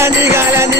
grande, grande.